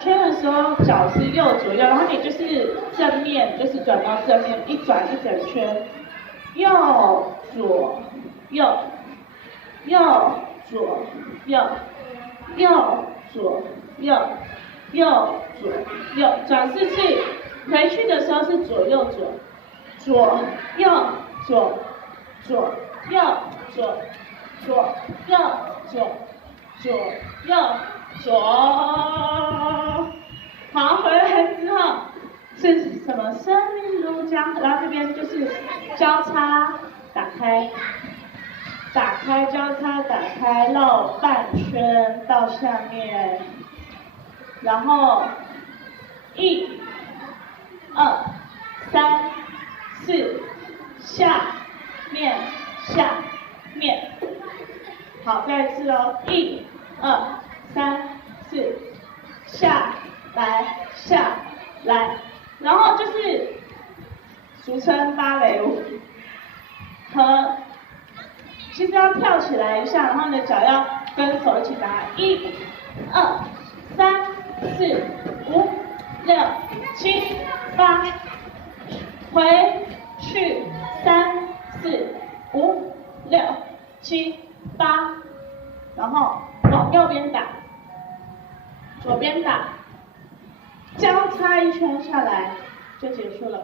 圈的时候脚是右左右，然后你就是正面，就是转到正面，一转一整圈，右左右，右左右，右左右，右左右，转4次，回去的时候是左右左，左右左，左右左，左右左，左右左。好，回来之后是什么？生命如江河，然后这边就是交叉打开，打开交叉打开，绕半圈到下面，然后1、2、3、4，下面下面。好，再一次哦，1、2、3、4，下来下来，然后就是俗称芭蕾舞，和其实要跳起来一下，然后你的脚要跟手一起打，1、2、3、4、5、6、7、8，回去3、4、5、6、7、8，然后往右边打，左边打，交叉一圈下来就结束了。